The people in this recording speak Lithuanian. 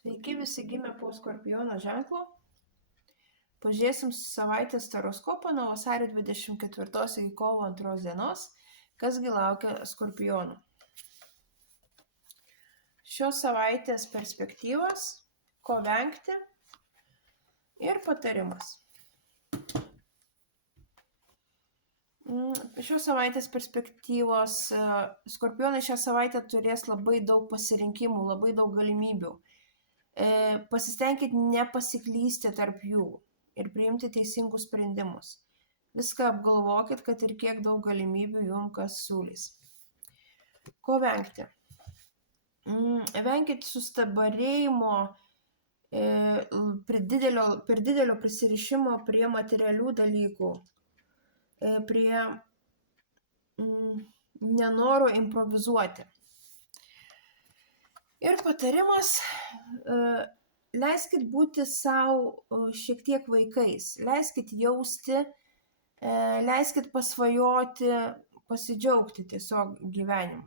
Sveiki visi gimę po Skorpiono ženklu. Pažiūrėsim savaitės taroskopą nuo vasario 24 iki kovo 2 dienos, kasgi laukia Skorpionų. Šios savaitės perspektyvos, ko vengti ir patarimas. Šios savaitės perspektyvos, Skorpionai šią savaitę turės labai daug pasirinkimų, labai daug galimybių. Pasistengkit nepasiklysti tarp jų ir priimti teisingus sprendimus. Viską apgalvokit, kad ir kiek daug galimybių jums kas siūlys. Ko vengti? Venkit sustabarėjimo, per didelio prisirišimo prie materialių dalykų, prie nenoro improvizuoti. Ir patarimas, leiskit būti savo šiek tiek vaikais, leiskit jausti, leiskit pasvajoti, pasidžiaugti tiesiog gyvenimu.